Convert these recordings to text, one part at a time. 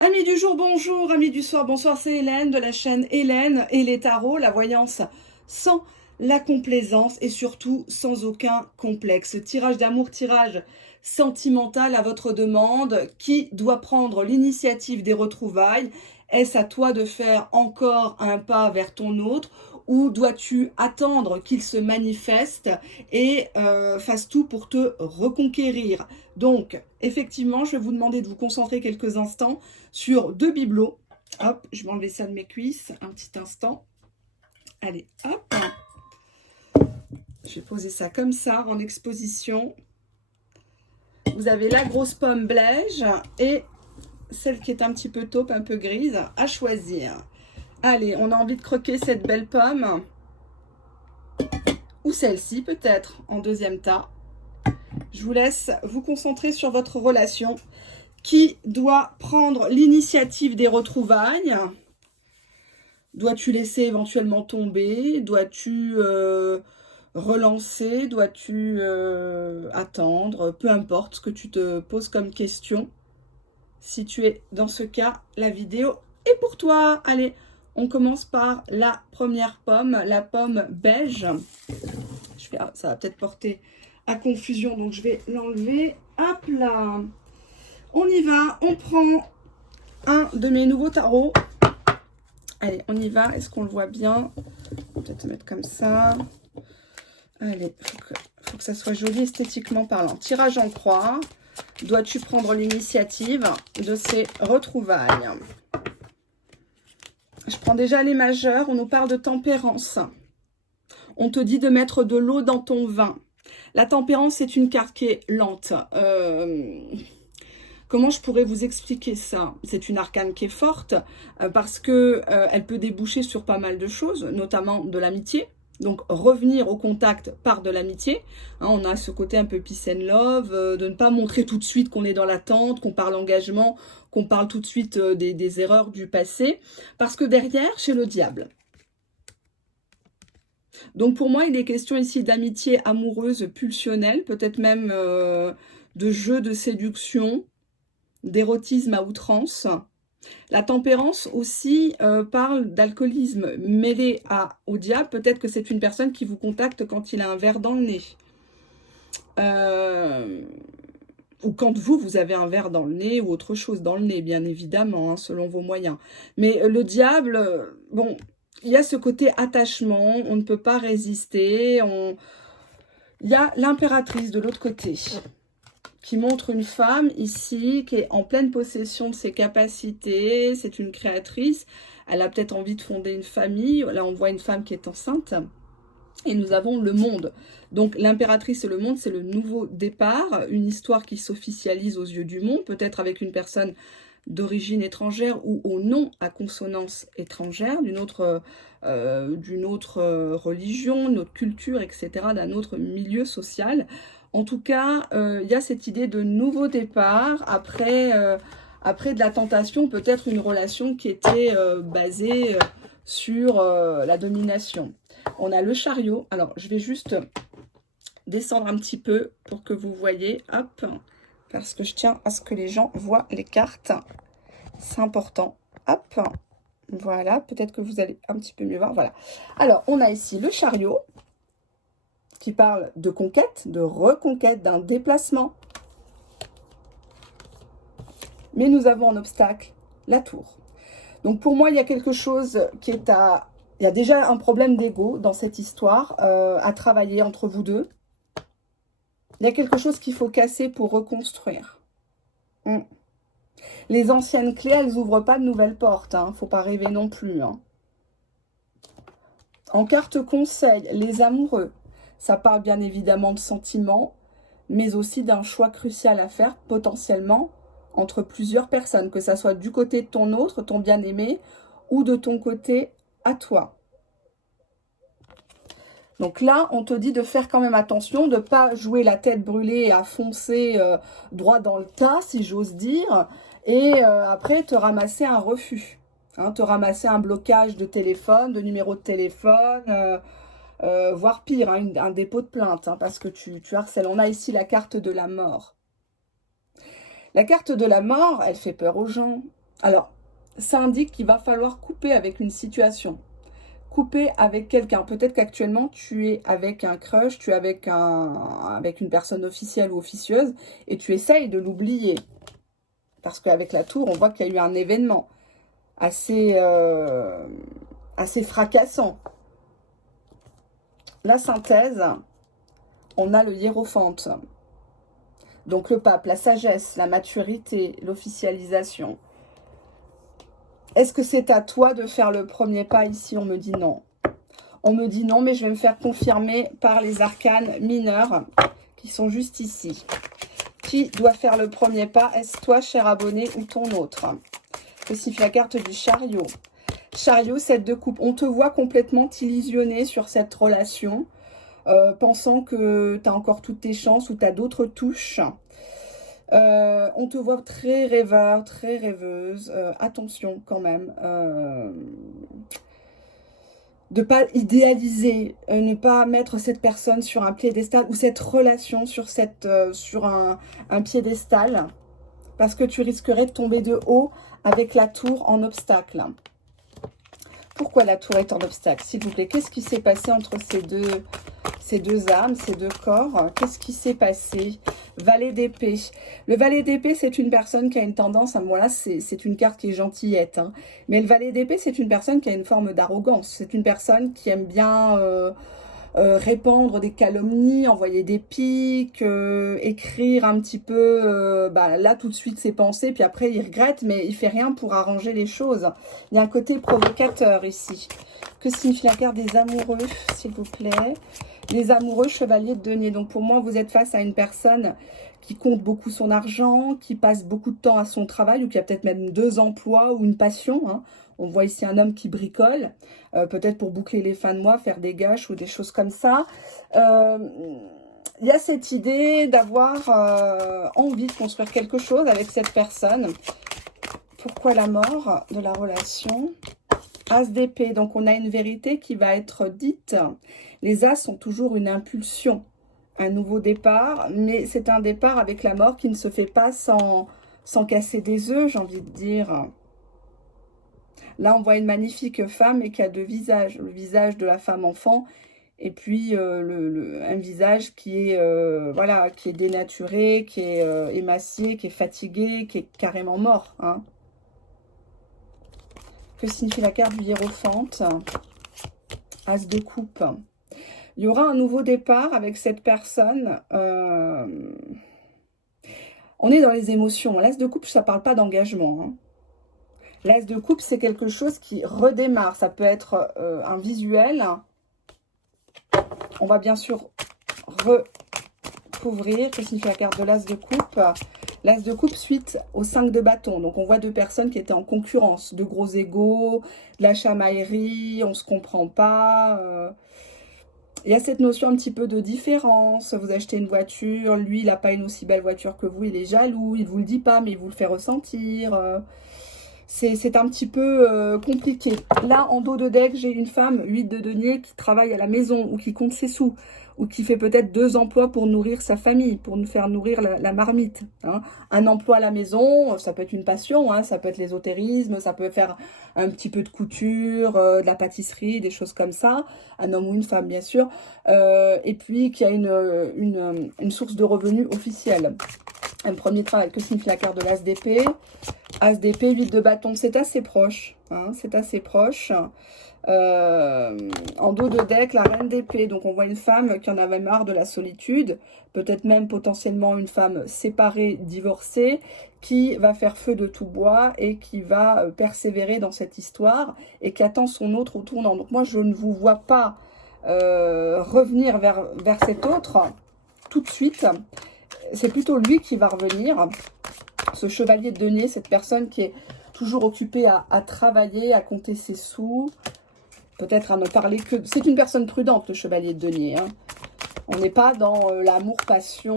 Amis du jour, bonjour, amis du soir, bonsoir, c'est Hélène de la chaîne Hélène et les tarots, la voyance sans la complaisance et surtout sans aucun complexe. Tirage d'amour, tirage sentimental à votre demande. Qui doit prendre l'initiative des retrouvailles? Est-ce à toi de faire encore un pas vers ton autre ou dois-tu attendre qu'il se manifeste et fasse tout pour te reconquérir? Donc, effectivement, je vais vous demander de vous concentrer quelques instants sur deux bibelots. Hop, je vais enlever ça de mes cuisses un petit instant. Allez, hop. Je vais poser ça comme ça en exposition. Vous avez la grosse pomme beige et celle qui est un petit peu taupe, un peu grise, à choisir. Allez, on a envie de croquer cette belle pomme. Ou celle-ci peut-être en deuxième tas. Je vous laisse vous concentrer sur votre relation. Qui doit prendre l'initiative des retrouvailles? Dois-tu laisser éventuellement tomber? Dois-tu relancer? Dois-tu attendre? Peu importe ce que tu te poses comme question. Si tu es dans ce cas, la vidéo est pour toi. Allez, on commence par la première pomme, la pomme beige. Ça va peut-être porter à confusion, donc je vais l'enlever. Hop là! On y va, on prend un de mes nouveaux tarots. Allez, on y va. Est-ce qu'on le voit bien? On va peut-être se mettre comme ça. Allez, faut que ça soit joli esthétiquement parlant. Tirage en croix. Dois-tu prendre l'initiative de ces retrouvailles? Je prends déjà les majeurs. On nous parle de tempérance. On te dit de mettre de l'eau dans ton vin. La tempérance, c'est une carte qui est lente. Comment je pourrais vous expliquer ça? C'est une arcane qui est forte parce que elle peut déboucher sur pas mal de choses, notamment de l'amitié. Donc revenir au contact par de l'amitié. Hein, on a ce côté un peu peace and love, de ne pas montrer tout de suite qu'on est dans l'attente, qu'on parle engagement, qu'on parle tout de suite des erreurs du passé. Parce que derrière, chez le diable. Donc pour moi, il est question ici d'amitié amoureuse pulsionnelle, peut-être même de jeu de séduction, d'érotisme à outrance. La tempérance aussi parle d'alcoolisme mêlé au diable. Peut-être que c'est une personne qui vous contacte quand il a un verre dans le nez. Ou quand vous avez un verre dans le nez ou autre chose dans le nez, bien évidemment, hein, selon vos moyens. Mais le diable, bon, il y a ce côté attachement, on ne peut pas résister. Il y a l'impératrice de l'autre côté, qui montre une femme ici, qui est en pleine possession de ses capacités. C'est une créatrice. Elle a peut-être envie de fonder une famille. Là, on voit une femme qui est enceinte. Et nous avons le monde. Donc, l'impératrice et le monde, c'est le nouveau départ. Une histoire qui s'officialise aux yeux du monde, peut-être avec une personne d'origine étrangère ou au nom à consonance étrangère, d'une autre religion, d'une autre culture, etc., d'un autre milieu social. En tout cas, il y a cette idée de nouveau départ après de la tentation, peut-être une relation qui était basée sur la domination. On a le chariot. Alors, je vais juste descendre un petit peu pour que vous voyez. Hop, parce que je tiens à ce que les gens voient les cartes. C'est important. Hop, voilà. Peut-être que vous allez un petit peu mieux voir. Voilà. Alors, on a ici le chariot qui parle de conquête, de reconquête, d'un déplacement. Mais nous avons en obstacle la tour. Donc pour moi, il y a quelque chose qui est à... Il y a déjà un problème d'ego dans cette histoire à travailler entre vous deux. Il y a quelque chose qu'il faut casser pour reconstruire. Les anciennes clés, elles n'ouvrent pas de nouvelles portes. Hein. Faut pas rêver non plus. Hein. En carte conseil, les amoureux. Ça parle bien évidemment de sentiments, mais aussi d'un choix crucial à faire potentiellement entre plusieurs personnes, que ça soit du côté de ton autre, ton bien-aimé, ou de ton côté à toi. Donc là, on te dit de faire quand même attention, de ne pas jouer la tête brûlée et à foncer droit dans le tas, si j'ose dire, et après te ramasser un refus, hein, te ramasser un blocage de téléphone, de numéro de téléphone, voire pire, hein, un dépôt de plainte, hein, parce que tu harcèles. On a ici la carte de la mort. La carte de la mort, elle fait peur aux gens. Alors, ça indique qu'il va falloir couper avec une situation. Couper avec quelqu'un. Peut-être qu'actuellement, tu es avec un crush, tu es avec une personne officielle ou officieuse, et tu essayes de l'oublier. Parce qu'avec la tour, on voit qu'il y a eu un événement assez, assez fracassant. La synthèse, on a le hiérophante. Donc le pape, la sagesse, la maturité, l'officialisation. Est-ce que c'est à toi de faire le premier pas ici? On me dit non. On me dit non, mais je vais me faire confirmer par les arcanes mineurs qui sont juste ici. Qui doit faire le premier pas? Est-ce toi, cher abonné, ou ton autre? Que signifie la carte du chariot? Chariot, 7 de coupe. On te voit complètement illusionné sur cette relation, pensant que tu as encore toutes tes chances ou tu as d'autres touches. On te voit très rêveur, très rêveuse. Attention quand même. De ne pas idéaliser, ne pas mettre cette personne sur un piédestal ou cette relation sur, sur un piédestal. Parce que tu risquerais de tomber de haut avec la tour en obstacle. Pourquoi la tour est en obstacle, s'il vous plaît? Qu'est-ce qui s'est passé entre ces deux âmes, ces deux corps? Qu'est-ce qui s'est passé? Valet d'épée. Le valet d'épée, c'est une personne qui a une tendance, à moi là, c'est une carte qui est gentillette. Hein. Mais le valet d'épée, c'est une personne qui a une forme d'arrogance. C'est une personne qui aime bien répandre des calomnies, envoyer des pics, écrire un petit peu, là tout de suite ses pensées, puis après il regrette, mais il fait rien pour arranger les choses. Il y a un côté provocateur ici. Que signifie la carte des amoureux, s'il vous plaît? Les amoureux, chevalier de denier. Donc pour moi, vous êtes face à une personne qui compte beaucoup son argent, qui passe beaucoup de temps à son travail, ou qui a peut-être même 2 emplois ou une passion, hein. On voit ici un homme qui bricole, peut-être pour boucler les fins de mois, faire des gâches ou des choses comme ça. Il y a cette idée d'avoir envie de construire quelque chose avec cette personne. Pourquoi la mort de la relation? As d'épée, donc on a une vérité qui va être dite. Les as sont toujours une impulsion, un nouveau départ, mais c'est un départ avec la mort qui ne se fait pas sans casser des œufs, j'ai envie de dire. Là, on voit une magnifique femme et qui a 2 visages. Le visage de la femme enfant et puis un visage qui est, voilà, qui est dénaturé, qui est émacié, qui est fatigué, qui est carrément mort. Hein. Que signifie la carte du hiérophante? As de coupe. Il y aura un nouveau départ avec cette personne. On est dans les émotions. L'as de coupe, ça ne parle pas d'engagement. Hein. L'as de coupe, c'est quelque chose qui redémarre. Ça peut être un visuel. On va bien sûr recouvrir. Que signifie la carte de l'as de coupe? L'as de coupe suite au 5 de bâton. Donc on voit 2 personnes qui étaient en concurrence. De gros égos, de la chamaillerie, on ne se comprend pas. Il y a cette notion un petit peu de différence. Vous achetez une voiture, lui il n'a pas une aussi belle voiture que vous, il est jaloux, il ne vous le dit pas mais il vous le fait ressentir. C'est un petit peu compliqué. Là, en dos de deck, j'ai une femme, 8 de denier, qui travaille à la maison ou qui compte ses sous, ou qui fait peut-être 2 emplois pour nourrir sa famille, pour nous faire nourrir la marmite. Hein. Un emploi à la maison, ça peut être une passion, hein, ça peut être l'ésotérisme, ça peut faire un petit peu de couture, de la pâtisserie, des choses comme ça. Un homme ou une femme, bien sûr. Et puis, qui a une source de revenus officielle. Un premier travail. Que signifie la carte de l'as d'épée? As d'épée, 8 de bâton, c'est assez proche. Hein, c'est assez proche. En dos de deck, la reine d'épée. Donc on voit une femme qui en avait marre de la solitude. Peut-être même potentiellement une femme séparée, divorcée, qui va faire feu de tout bois et qui va persévérer dans cette histoire et qui attend son autre au tournant. Donc moi, je ne vous vois pas revenir vers cet autre tout de suite. C'est plutôt lui qui va revenir. Ce chevalier de denier, cette personne qui est toujours occupée à travailler, à compter ses sous, peut-être à ne parler que... C'est une personne prudente, le chevalier de denier. Hein. On n'est pas dans l'amour-passion,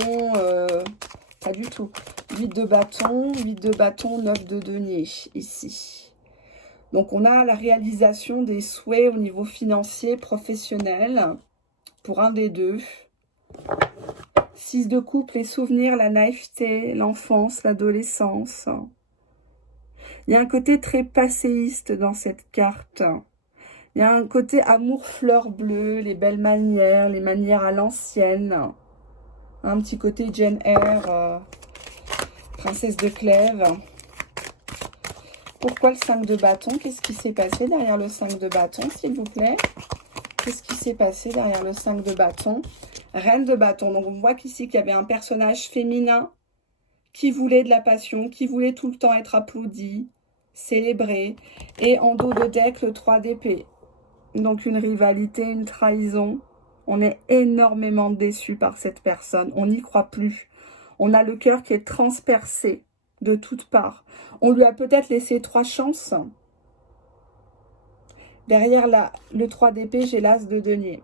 pas du tout. 8 de bâton, 9 de denier, ici. Donc, on a la réalisation des souhaits au niveau financier, professionnel, pour un des deux. 6 de coupe, les souvenirs, la naïveté, l'enfance, l'adolescence. Il Il y a un côté très passéiste dans cette carte. Il y a un côté amour fleur bleue, les belles manières, les manières à l'ancienne. Un petit côté Jane Eyre, princesse de Clèves. Pourquoi le 5 de bâton? Qu'est-ce qui s'est passé derrière le 5 de bâton, s'il vous plaît? Qu'est-ce qui s'est passé derrière le 5 de bâton? Reine de bâton. Donc, on voit qu'ici, qu'il y avait un personnage féminin qui voulait de la passion, qui voulait tout le temps être applaudi, célébré. Et en dos de deck, le 3 d'épée. Donc, une rivalité, une trahison. On est énormément déçu par cette personne. On n'y croit plus. On a le cœur qui est transpercé de toutes parts. On lui a peut-être laissé 3 chances. Derrière le 3 d'épée, j'ai l'as de denier.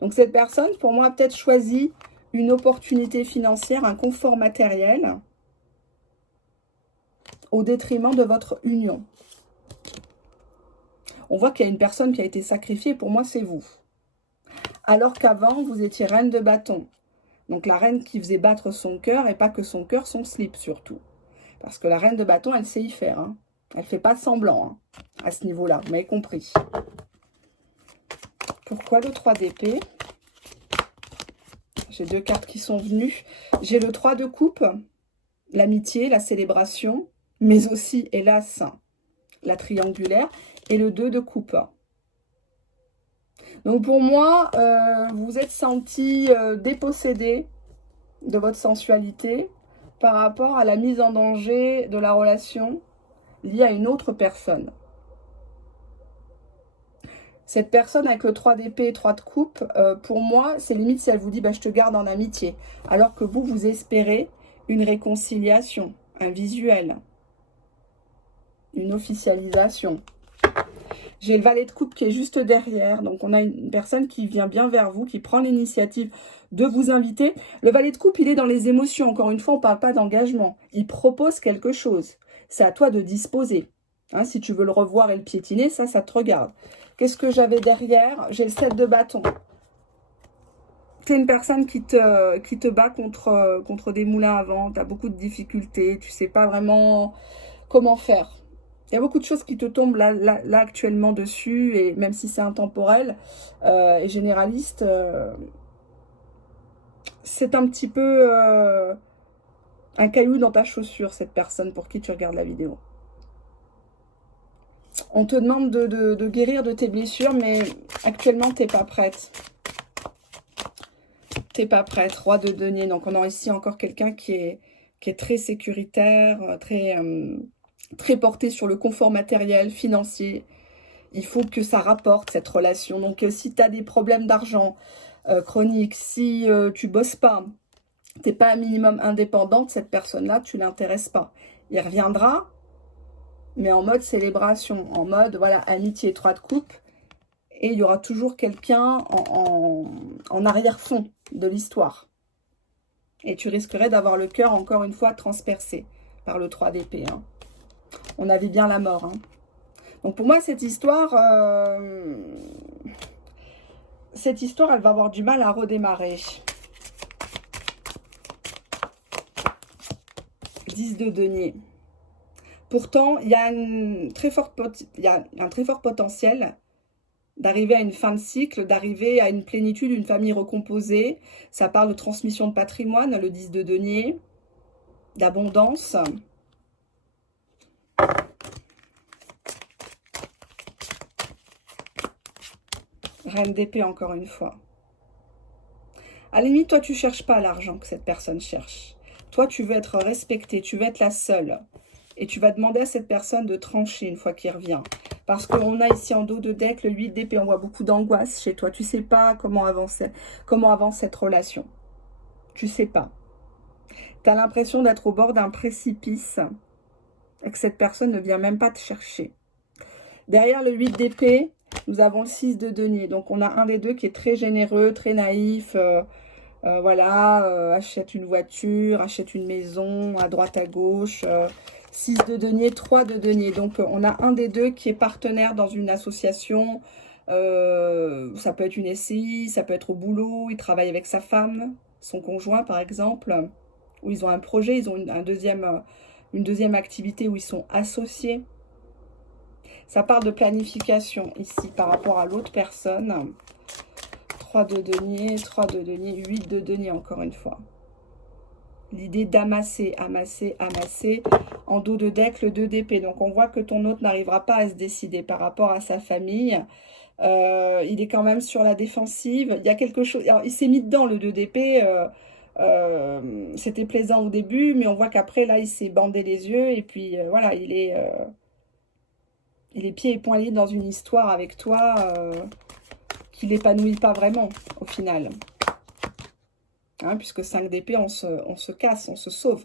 Donc cette personne, pour moi, a peut-être choisi une opportunité financière, un confort matériel, au détriment de votre union. On voit qu'il y a une personne qui a été sacrifiée, pour moi, c'est vous. Alors qu'avant, vous étiez reine de bâton. Donc la reine qui faisait battre son cœur, et pas que son cœur, son slip surtout. Parce que la reine de bâton, elle sait y faire. Hein. Elle ne fait pas semblant hein, à ce niveau-là, vous m'avez compris. Pourquoi le 3 d'épée? J'ai 2 cartes qui sont venues. J'ai le 3 de coupe, l'amitié, la célébration, mais aussi, hélas, la triangulaire, et le 2 de coupe. Donc pour moi, vous vous êtes senti dépossédé de votre sensualité par rapport à la mise en danger de la relation liée à une autre personne. Cette personne avec le 3 d'épée et 3 de coupe, pour moi, c'est limite si elle vous dit bah, « je te garde en amitié ». Alors que vous, vous espérez une réconciliation, un visuel, une officialisation. J'ai le valet de coupe qui est juste derrière. Donc, on a une personne qui vient bien vers vous, qui prend l'initiative de vous inviter. Le valet de coupe, il est dans les émotions. Encore une fois, on ne parle pas d'engagement. Il propose quelque chose. C'est à toi de disposer. Hein, si tu veux le revoir et le piétiner, ça te regarde. Qu'est-ce que j'avais derrière? J'ai le 7 de bâton. Tu es une personne qui te bat contre des moulins à vent. Tu as beaucoup de difficultés. Tu ne sais pas vraiment comment faire. Il y a beaucoup de choses qui te tombent là actuellement dessus. Et même si c'est intemporel et généraliste, c'est un petit peu un caillou dans ta chaussure, cette personne pour qui tu regardes la vidéo. On te demande de guérir de tes blessures, mais actuellement, tu n'es pas prête. Tu n'es pas prête. Roi de denier. Donc, on a ici encore quelqu'un qui est très sécuritaire, très porté sur le confort matériel, financier. Il faut que ça rapporte, cette relation. Donc, si tu as des problèmes d'argent chroniques, si tu bosses pas, tu n'es pas un minimum indépendante, cette personne-là, tu ne l'intéresses pas. Il reviendra, mais en mode célébration, en mode, voilà, amitié, 3 de coupe. Et il y aura toujours quelqu'un en arrière-fond de l'histoire. Et tu risquerais d'avoir le cœur, encore une fois, transpercé par le 3 d'épée. Hein. On avait bien la mort. Hein. Donc pour moi, cette histoire, elle va avoir du mal à redémarrer. 10 de denier. Pourtant, il y a un très fort potentiel d'arriver à une fin de cycle, d'arriver à une plénitude, une famille recomposée. Ça parle de transmission de patrimoine, le 10 de denier, d'abondance. Reine d'épée encore une fois. À la limite, toi, tu ne cherches pas l'argent que cette personne cherche. Toi, tu veux être respectée, tu veux être la seule. Et tu vas demander à cette personne de trancher une fois qu'il revient. Parce qu'on a ici en dos de deck le 8 d'épée. On voit beaucoup d'angoisse chez toi. Tu ne sais pas comment avance cette relation. Tu ne sais pas. Tu as l'impression d'être au bord d'un précipice et que cette personne ne vient même pas te chercher. Derrière le 8 d'épée, nous avons le 6 de denier. Donc, on a un des deux qui est très généreux, très naïf. Voilà, achète une voiture, achète une maison, à droite, à gauche. 6 de denier, 3 de denier. Donc, on a un des deux qui est partenaire dans une association. Ça peut être une SCI, ça peut être au boulot. Il travaille avec sa femme, son conjoint, par exemple. Ou ils ont un projet, ils ont un deuxième une deuxième activité où ils sont associés. Ça parle de planification ici par rapport à l'autre personne. 3 de denier, 3 de denier, 8 de denier encore une fois. L'idée d'amasser, amasser, amasser. En dos de deck, le 2 d'épée. Donc on voit que ton autre n'arrivera pas à se décider par rapport à sa famille. Il est quand même sur la défensive. Il y a quelque chose... Alors, il s'est mis dedans, le 2 d'épée. C'était plaisant au début, mais on voit qu'après, là, il s'est bandé les yeux. Et puis, voilà, il est pieds et poings liés dans une histoire avec toi qui l'épanouit pas vraiment, au final. Hein, puisque 5 d'épée, on se casse, on se sauve.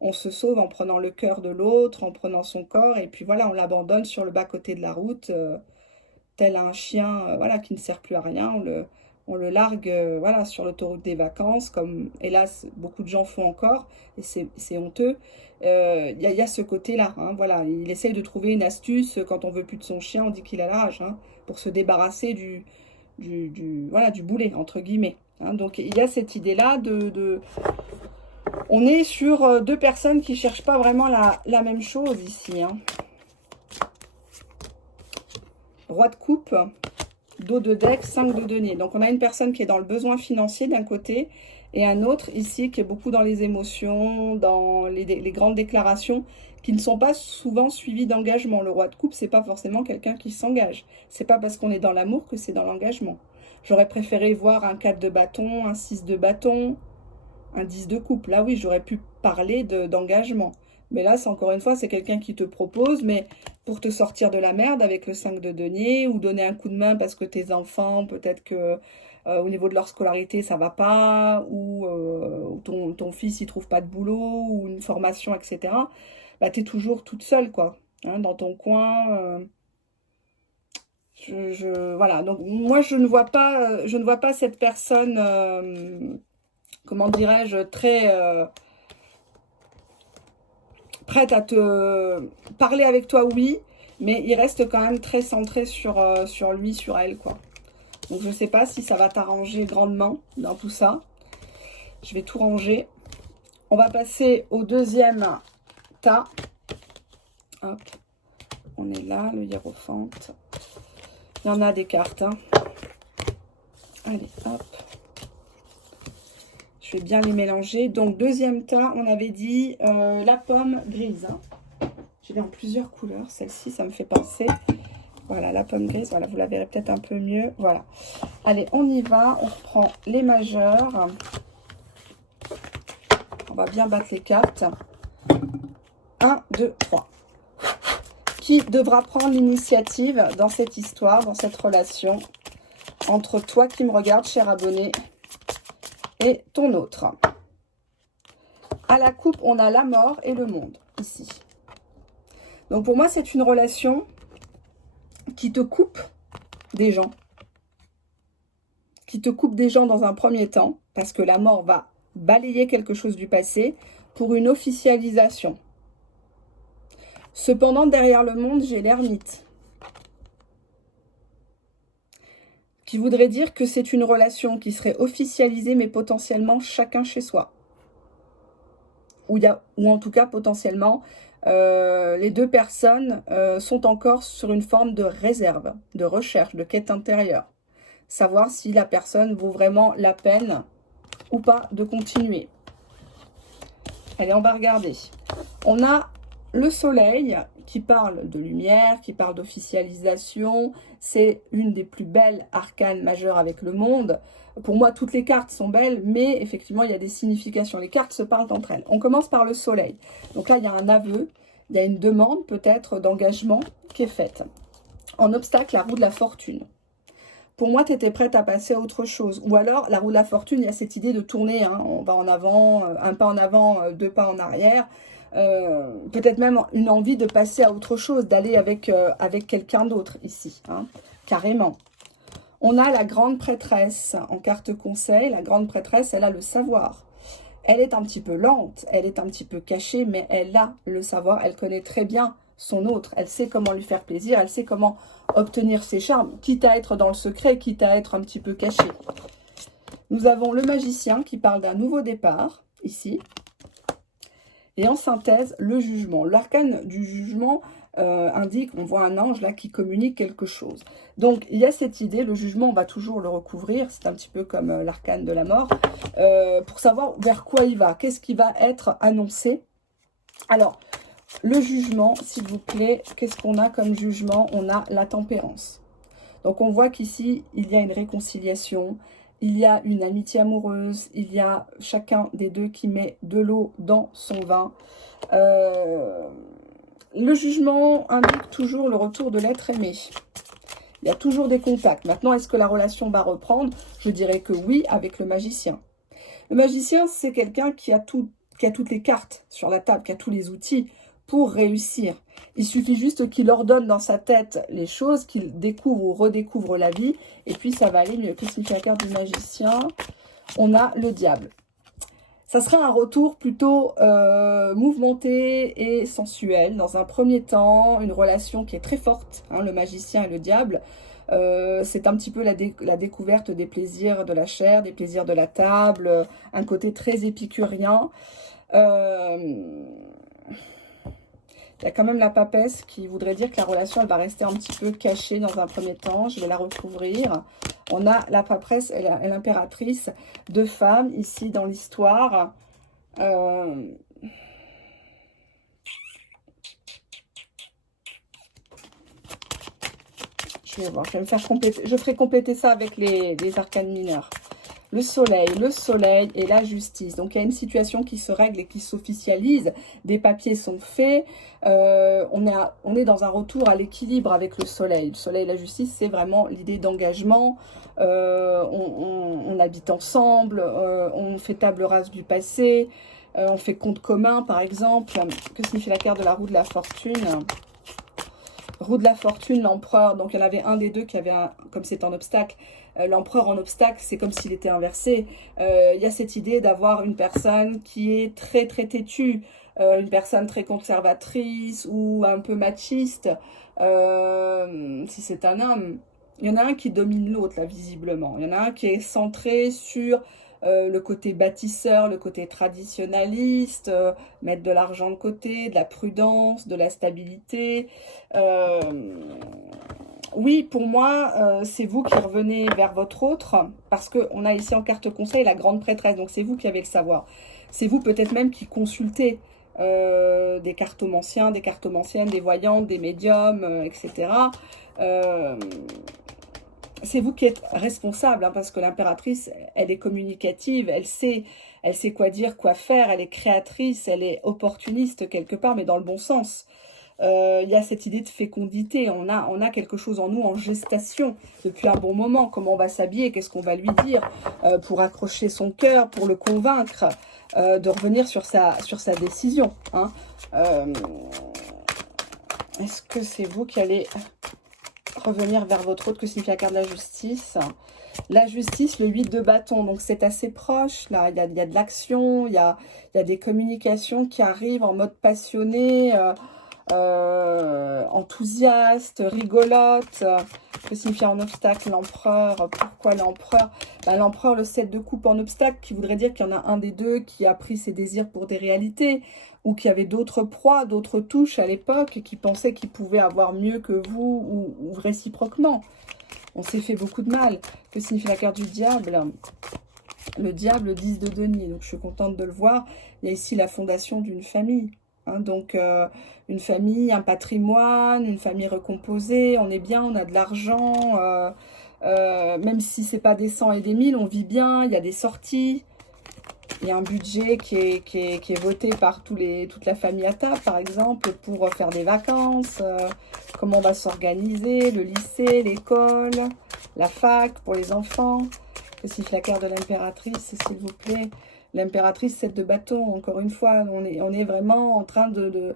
On se sauve en prenant le cœur de l'autre, en prenant son corps. Et puis, voilà, on l'abandonne sur le bas-côté de la route, tel un chien voilà, qui ne sert plus à rien. On le largue voilà, sur l'autoroute des vacances, comme hélas beaucoup de gens font encore, et c'est honteux. Il y a ce côté-là, hein, voilà. Il essaye de trouver une astuce, quand on veut plus de son chien, on dit qu'il a la rage, hein, pour se débarrasser voilà, du boulet, entre guillemets. Hein. Donc il y a cette idée-là On est sur deux personnes qui ne cherchent pas vraiment la même chose ici, hein. Roi de coupe, dos de deck, 5 de denier. Donc on a une personne qui est dans le besoin financier d'un côté et un autre ici qui est beaucoup dans les émotions, dans les grandes déclarations qui ne sont pas souvent suivies d'engagement. Le roi de coupe, c'est pas forcément quelqu'un qui s'engage. C'est pas parce qu'on est dans l'amour que c'est dans l'engagement. J'aurais préféré voir un 4 de bâton, un 6 de bâton, un 10 de coupe. Là oui, j'aurais pu parler d'engagement. Mais là, c'est encore une fois, c'est quelqu'un qui te propose, mais pour te sortir de la merde avec le 5 de denier, ou donner un coup de main parce que tes enfants, peut-être que au niveau de leur scolarité, ça va pas, ou ton fils, il trouve pas de boulot, ou une formation, etc. Bah, tu es toujours toute seule, quoi, hein, dans ton coin. Voilà, donc moi, je ne vois pas cette personne, comment dirais-je, très... prête à te parler avec toi, oui, mais il reste quand même très centré sur lui, sur elle, quoi. Donc, je ne sais pas si ça va t'arranger grandement dans tout ça. Je vais tout ranger. On va passer au deuxième tas. Hop, on est là, le hiérophante. Il y en a des cartes, hein. Allez, hop. Je vais bien les mélanger. Donc, deuxième tas, on avait dit la pomme grise. Hein. Je l'ai en plusieurs couleurs. Celle-ci, ça me fait penser. Voilà, la pomme grise. Voilà, vous la verrez peut-être un peu mieux. Voilà. Allez, on y va. On reprend les majeurs. On va bien battre les cartes. 1, 2, 3. Qui devra prendre l'initiative dans cette histoire, dans cette relation entre toi qui me regarde, cher abonné, et ton autre. À la coupe, on a la mort et le monde, ici. Donc pour moi, c'est une relation qui te coupe des gens. Qui te coupe des gens dans un premier temps, parce que la mort va balayer quelque chose du passé pour une officialisation. Cependant, derrière le monde, j'ai l'ermite. Qui voudrait dire que c'est une relation qui serait officialisée, mais potentiellement chacun chez soi. Ou en tout cas, potentiellement, les deux personnes sont encore sur une forme de réserve, de recherche, de quête intérieure. Savoir si la personne vaut vraiment la peine ou pas de continuer. Allez, on va regarder. On a le soleil qui parle de lumière, qui parle d'officialisation. C'est une des plus belles arcanes majeures avec le monde. Pour moi, toutes les cartes sont belles, mais effectivement, il y a des significations. Les cartes se parlent entre elles. On commence par le soleil. Donc là, il y a un aveu, il y a une demande peut-être d'engagement qui est faite. En obstacle, la roue de la fortune. Pour moi, tu étais prête à passer à autre chose. Ou alors, la roue de la fortune, il y a cette idée de tourner. Hein. On va en avant, un pas en avant, deux pas en arrière. Peut-être même une envie de passer à autre chose, d'aller avec quelqu'un d'autre ici, hein, carrément. On a la grande prêtresse en carte conseil. La grande prêtresse, elle a le savoir. Elle est un petit peu lente, elle est un petit peu cachée, mais elle a le savoir. Elle connaît très bien son autre. Elle sait comment lui faire plaisir, elle sait comment obtenir ses charmes, quitte à être dans le secret, quitte à être un petit peu caché. Nous avons le magicien qui parle d'un nouveau départ, ici. Et en synthèse, le jugement. L'arcane du jugement indique, on voit un ange là qui communique quelque chose. Donc il y a cette idée, le jugement, on va toujours le recouvrir, c'est un petit peu comme l'arcane de la mort, pour savoir vers quoi il va, qu'est-ce qui va être annoncé. Alors, le jugement, s'il vous plaît, qu'est-ce qu'on a comme jugement? On a la tempérance. Donc on voit qu'ici, il y a une réconciliation, il y a une amitié amoureuse, il y a chacun des deux qui met de l'eau dans son vin. Le jugement indique toujours le retour de l'être aimé. Il y a toujours des contacts. Maintenant, est-ce que la relation va reprendre? Je dirais que oui, avec le magicien. Le magicien, c'est quelqu'un qui a toutes les cartes sur la table, qui a tous les outils pour réussir. Il suffit juste qu'il ordonne dans sa tête les choses, qu'il découvre ou redécouvre la vie, et puis ça va aller mieux. Qu'est-ce qui fait la carte du magicien? On a le diable. Ça sera un retour plutôt mouvementé et sensuel. Dans un premier temps, une relation qui est très forte, hein, le magicien et le diable. C'est un petit peu la découverte des plaisirs de la chair, des plaisirs de la table, un côté très épicurien. Il y a quand même la papesse qui voudrait dire que la relation, elle va rester un petit peu cachée dans un premier temps. Je vais la recouvrir. On a la papesse et l'impératrice, deux femmes ici dans l'histoire. Je vais voir, je vais me faire compléter. Je ferai compléter ça avec les arcanes mineurs. Le soleil et la justice. Donc, il y a une situation qui se règle et qui s'officialise. Des papiers sont faits. On est dans un retour à l'équilibre avec le soleil. Le soleil et la justice, c'est vraiment l'idée d'engagement. On habite ensemble. On fait table rase du passé. On fait compte commun, par exemple. Que signifie la carte de la roue de la fortune? Roue de la fortune, l'empereur. Donc, il y en avait un des deux qui avait, comme c'est un obstacle, l'empereur en obstacle, c'est comme s'il était inversé. Il y a cette idée d'avoir une personne qui est très, très têtue, une personne très conservatrice ou un peu machiste, si c'est un homme. Il y en a un qui domine l'autre, là, visiblement. Il y en a un qui est centré sur le côté bâtisseur, le côté traditionnaliste, mettre de l'argent de côté, de la prudence, de la stabilité. Oui, pour moi, c'est vous qui revenez vers votre autre, parce qu'on a ici en carte conseil la grande prêtresse, donc c'est vous qui avez le savoir. C'est vous peut-être même qui consultez des cartomanciens, des cartomanciennes, des voyantes, des médiums, etc. C'est vous qui êtes responsable, hein, parce que l'impératrice, elle est communicative, elle sait quoi dire, quoi faire, elle est créatrice, elle est opportuniste quelque part, mais dans le bon sens. Il y a cette idée de fécondité, on a quelque chose en nous en gestation depuis un bon moment, comment on va s'habiller, qu'est-ce qu'on va lui dire pour accrocher son cœur, pour le convaincre de revenir sur sa décision. Hein. Est-ce que c'est vous qui allez revenir vers votre autre? Que signifie la carte de la justice? La justice, le 8 de bâton, donc c'est assez proche, là, il y a de l'action, il y a des communications qui arrivent en mode passionné, enthousiaste, rigolote. Que signifie en obstacle l'empereur? Pourquoi l'empereur? L'empereur, le 7 de coupe en obstacle, qui voudrait dire qu'il y en a un des deux qui a pris ses désirs pour des réalités, ou qui avait d'autres proies, d'autres touches à l'époque, et qui pensait qu'il pouvait avoir mieux que vous, ou réciproquement. On s'est fait beaucoup de mal. Que signifie la carte du diable? Le diable, 10 de denier. Donc, je suis contente de le voir. Il y a ici la fondation d'une famille. Hein, donc, une famille, un patrimoine, une famille recomposée. On est bien, on a de l'argent. Même si c'est pas des 100 et des 1000, on vit bien. Il y a des sorties. Il y a un budget qui est voté par toute la famille à table, par exemple, pour faire des vacances. Comment on va s'organiser, le lycée, l'école, la fac pour les enfants. Que signifie la carte de l'impératrice, s'il vous plaît? L'impératrice, 7 de bâton, encore une fois, on est vraiment en train de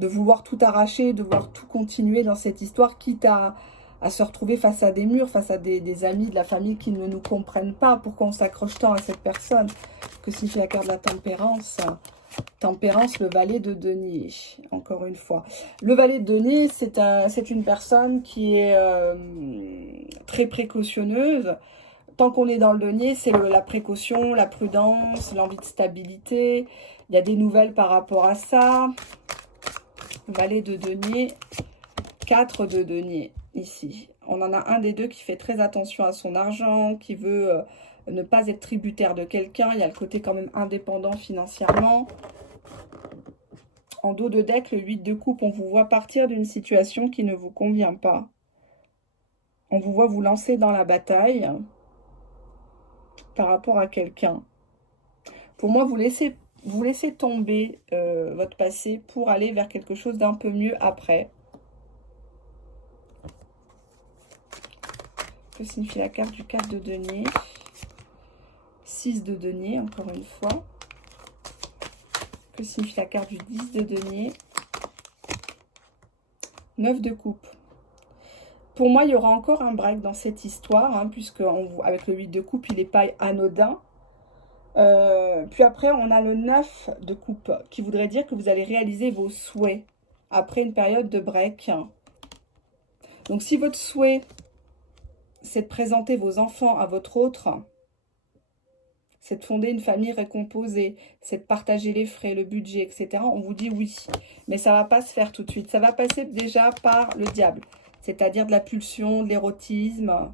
vouloir tout arracher, de vouloir tout continuer dans cette histoire, quitte à se retrouver face à des murs, face à des amis de la famille qui ne nous comprennent pas. Pourquoi on s'accroche tant à cette personne? Que signifie la carte de la tempérance? Tempérance, le valet de denier, encore une fois. Le valet de denier, c'est une personne qui est très précautionneuse. Tant qu'on est dans le denier, c'est la précaution, la prudence, l'envie de stabilité. Il y a des nouvelles par rapport à ça. Valet de denier, 4 de denier, ici. On en a un des deux qui fait très attention à son argent, qui veut ne pas être tributaire de quelqu'un. Il y a le côté quand même indépendant financièrement. En dos de deck, le 8 de coupe, on vous voit partir d'une situation qui ne vous convient pas. On vous voit vous lancer dans la bataille par rapport à quelqu'un. Pour moi, vous laissez tomber votre passé pour aller vers quelque chose d'un peu mieux après. Que signifie la carte du 4 de denier? 6 de denier, encore une fois. Que signifie la carte du 10 de denier? 9 de coupe. Pour moi, il y aura encore un break dans cette histoire, hein, puisque avec le 8 de coupe, il n'est pas anodin. Puis après, on a le 9 de coupe, qui voudrait dire que vous allez réaliser vos souhaits après une période de break. Donc, si votre souhait, c'est de présenter vos enfants à votre autre, c'est de fonder une famille récomposée, c'est de partager les frais, le budget, etc., on vous dit oui. Mais ça ne va pas se faire tout de suite. Ça va passer déjà par le diable, c'est-à-dire de la pulsion, de l'érotisme,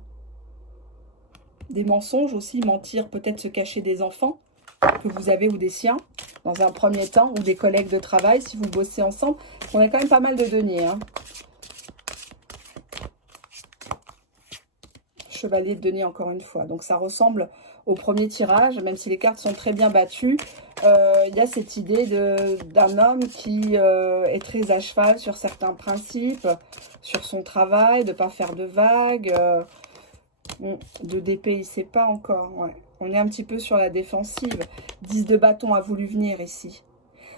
des mensonges aussi, mentir, peut-être se cacher des enfants que vous avez ou des siens, dans un premier temps, ou des collègues de travail, si vous bossez ensemble. On a quand même pas mal de deniers, hein. Chevalier de denier, encore une fois. Donc, ça ressemble au premier tirage, même si les cartes sont très bien battues. Il y a cette idée d'un homme qui est très à cheval sur certains principes, sur son travail, de ne pas faire de vagues. De d'épée, il ne sait pas encore. Ouais. On est un petit peu sur la défensive. 10 de bâton a voulu venir ici.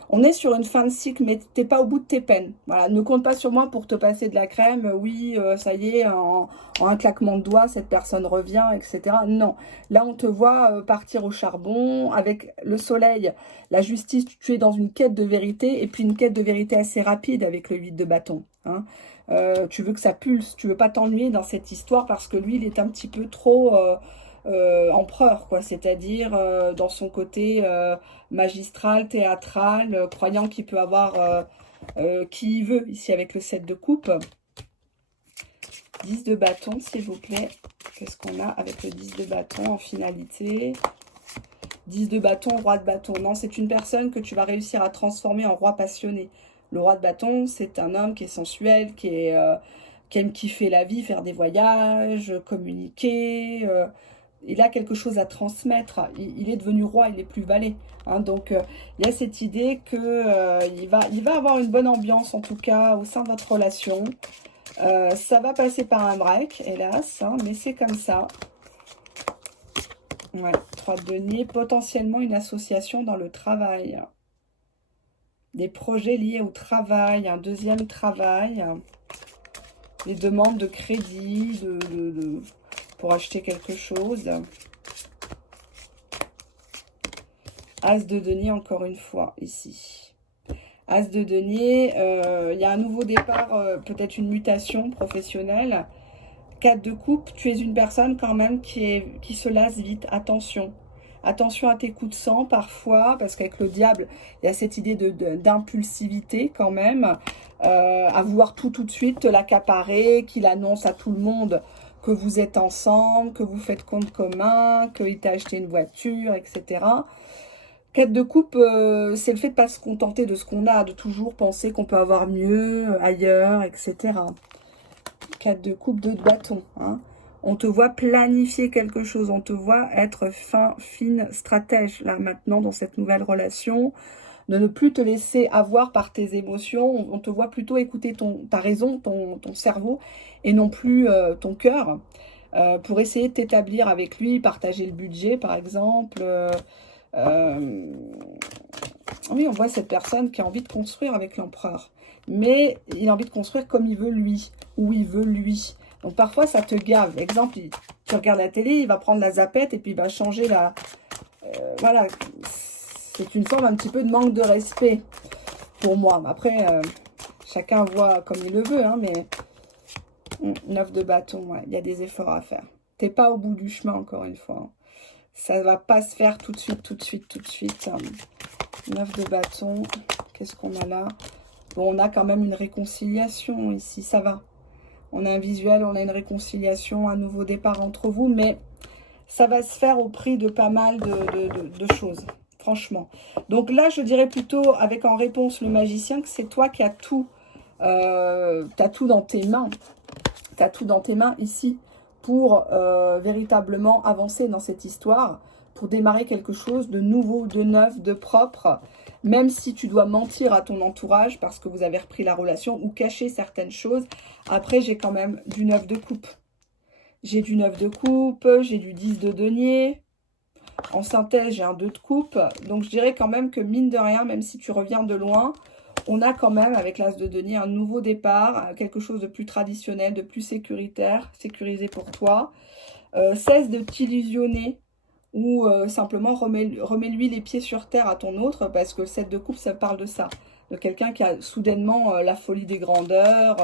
On est sur une fin de cycle, mais tu n'es pas au bout de tes peines. Voilà, ne compte pas sur moi pour te passer de la crème. Oui, ça y est, en un claquement de doigts, cette personne revient, etc. Non, là, on te voit partir au charbon. Avec le soleil, la justice, tu es dans une quête de vérité. Et puis une quête de vérité assez rapide avec le 8 de bâton. Hein. Tu veux que ça pulse, tu veux pas t'ennuyer dans cette histoire parce que lui, il est un petit peu trop empereur, quoi. C'est-à-dire dans son côté magistral, théâtral, croyant qu'il peut avoir qui il veut, ici avec le 7 de coupe. 10 de bâton, s'il vous plaît. Qu'est-ce qu'on a avec le 10 de bâton en finalité? 10 de bâton, roi de bâton. Non, c'est une personne que tu vas réussir à transformer en roi passionné. Le roi de bâton, c'est un homme qui est sensuel, qui aime kiffer la vie, faire des voyages, communiquer. Il a quelque chose à transmettre. Il est devenu roi, il n'est plus valet. Hein, donc, il y a cette idée qu'il va avoir une bonne ambiance, en tout cas, au sein de votre relation. Ça va passer par un break, hélas, hein, mais c'est comme ça. Ouais, 3 de denier, potentiellement une association dans le travail. Des projets liés au travail, un deuxième travail, des demandes de crédit pour acheter quelque chose. As de denier, encore une fois, ici. As de denier, il y a un nouveau départ, peut-être une mutation professionnelle. 4 de coupe, tu es une personne quand même qui se lasse vite. Attention. Attention à tes coups de sang parfois, parce qu'avec le diable, il y a cette idée d'impulsivité quand même, à vouloir tout de suite te l'accaparer, qu'il annonce à tout le monde que vous êtes ensemble, que vous faites compte commun, qu'il t'a acheté une voiture, etc. 4 de coupe, c'est le fait de ne pas se contenter de ce qu'on a, de toujours penser qu'on peut avoir mieux ailleurs, etc. 4 de coupe, 2 de bâton, hein. On te voit planifier quelque chose, on te voit être fine stratège, là, maintenant, dans cette nouvelle relation, de ne plus te laisser avoir par tes émotions, on te voit plutôt écouter ta raison, ton cerveau, et non plus ton cœur, pour essayer de t'établir avec lui, partager le budget, par exemple. Oui, on voit cette personne qui a envie de construire avec l'empereur, mais il a envie de construire comme il veut lui, où il veut lui. Donc, parfois, ça te gave. Exemple, tu regardes la télé, il va prendre la zappette et puis il va changer la... voilà, c'est une forme un petit peu de manque de respect pour moi. Après, chacun voit comme il le veut, hein, mais 9 de bâton, ouais, il y a des efforts à faire. T'es pas au bout du chemin, encore une fois. Hein. Ça va pas se faire tout de suite, tout de suite, tout de suite. 9 de bâton. Qu'est-ce qu'on a là? Bon, on a quand même une réconciliation ici, ça va. On a un visuel, on a une réconciliation, un nouveau départ entre vous, mais ça va se faire au prix de pas mal de choses, franchement. Donc là, je dirais plutôt, avec en réponse le magicien, que c'est toi qui as tout, t'as tout dans tes mains. Tu as tout dans tes mains ici pour véritablement avancer dans cette histoire, pour démarrer quelque chose de nouveau, de neuf, de propre, même si tu dois mentir à ton entourage parce que vous avez repris la relation ou cacher certaines choses. Après, j'ai quand même du 9 de coupe. J'ai du 9 de coupe, j'ai du 10 de denier. En synthèse, j'ai un 2 de coupe. Donc, je dirais quand même que mine de rien, même si tu reviens de loin, on a quand même, avec l'As de denier, un nouveau départ, quelque chose de plus traditionnel, de plus sécuritaire, sécurisé pour toi. Cesse de t'illusionner ou simplement remets-lui les pieds sur terre à ton autre, parce que le 7 de coupe, ça parle de ça. De quelqu'un qui a soudainement la folie des grandeurs,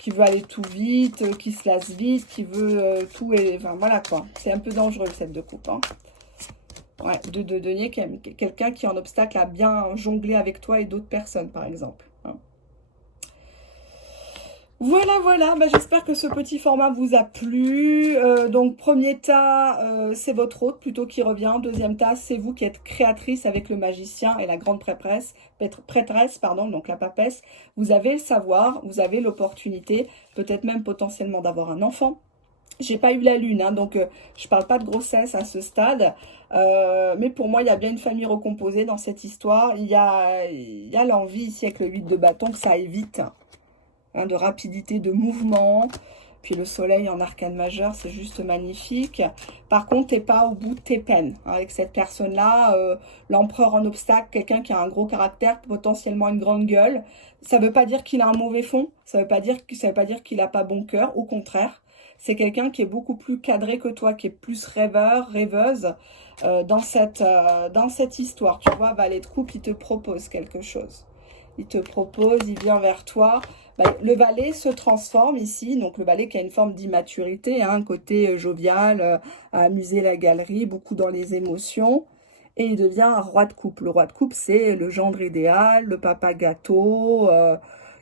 qui veut aller tout vite, qui se lasse vite, qui veut tout, et enfin voilà quoi. C'est un peu dangereux le 7 de coupe, hein. Ouais, de denier, quelqu'un qui est en obstacle à bien jongler avec toi et d'autres personnes, par exemple. Hein. Voilà, voilà, bah, j'espère que ce petit format vous a plu. Donc, premier tas, c'est votre hôte plutôt qui revient. Deuxième tas, c'est vous qui êtes créatrice avec le magicien et la grande prêtresse, pardon, donc la papesse. Vous avez le savoir, vous avez l'opportunité, peut-être même potentiellement d'avoir un enfant. J'ai pas eu la lune, hein, donc je parle pas de grossesse à ce stade. Mais pour moi, il y a bien une famille recomposée dans cette histoire. Il y a l'envie ici avec le 8 de bâton que ça aille vite. Hein, de rapidité, de mouvement. Puis le soleil en arcane majeur, c'est juste magnifique. Par contre, t'es pas au bout de tes peines. Hein, avec cette personne-là, l'empereur en obstacle, quelqu'un qui a un gros caractère, potentiellement une grande gueule. Ça veut pas dire qu'il a un mauvais fond. Ça veut pas dire qu'il a pas bon cœur. Au contraire. C'est quelqu'un qui est beaucoup plus cadré que toi, qui est plus rêveur, rêveuse dans cette histoire. Tu vois, valet de coupe, il te propose quelque chose. Il te propose, il vient vers toi. Bah, le valet se transforme ici. Donc, le valet qui a une forme d'immaturité, hein, côté jovial, à amuser la galerie, beaucoup dans les émotions. Et il devient un roi de coupe. Le roi de coupe, c'est le gendre idéal, le papa gâteau,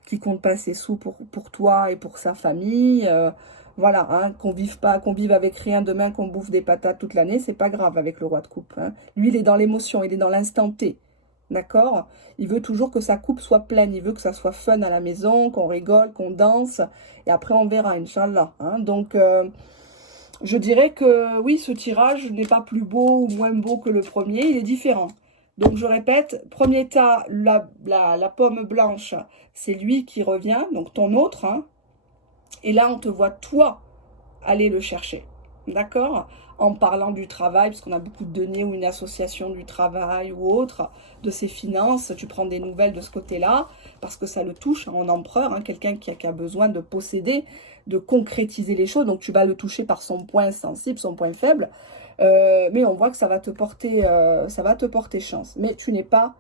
qui compte pas ses sous pour toi et pour sa famille. Voilà, hein, qu'on vive avec rien demain, qu'on bouffe des patates toute l'année, c'est pas grave avec le roi de coupe. Hein. Lui, il est dans l'émotion, il est dans l'instant T. D'accord? Il veut toujours que sa coupe soit pleine, il veut que ça soit fun à la maison, qu'on rigole, qu'on danse. Et après, on verra, Inch'Allah. Hein. Donc, je dirais que oui, ce tirage n'est pas plus beau ou moins beau que le premier, il est différent. Donc, je répète, premier tas, la pomme blanche, c'est lui qui revient, donc ton autre, hein. Et là, on te voit, toi, aller le chercher. D'accord? En parlant du travail, parce qu'on a beaucoup de deniers ou une association du travail ou autre, de ses finances, tu prends des nouvelles de ce côté-là, parce que ça le touche en empereur, hein, quelqu'un qui a besoin de posséder, de concrétiser les choses, donc tu vas le toucher par son point sensible, son point faible, mais on voit que ça va te porter chance. Mais tu n'es pas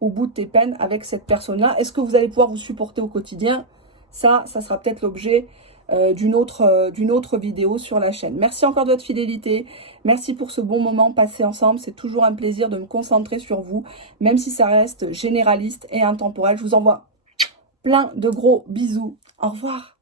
au bout de tes peines avec cette personne-là. Est-ce que vous allez pouvoir vous supporter au quotidien? Ça sera peut-être l'objet d'une autre vidéo sur la chaîne. Merci encore de votre fidélité. Merci pour ce bon moment passé ensemble. C'est toujours un plaisir de me concentrer sur vous, même si ça reste généraliste et intemporel. Je vous envoie plein de gros bisous. Au revoir.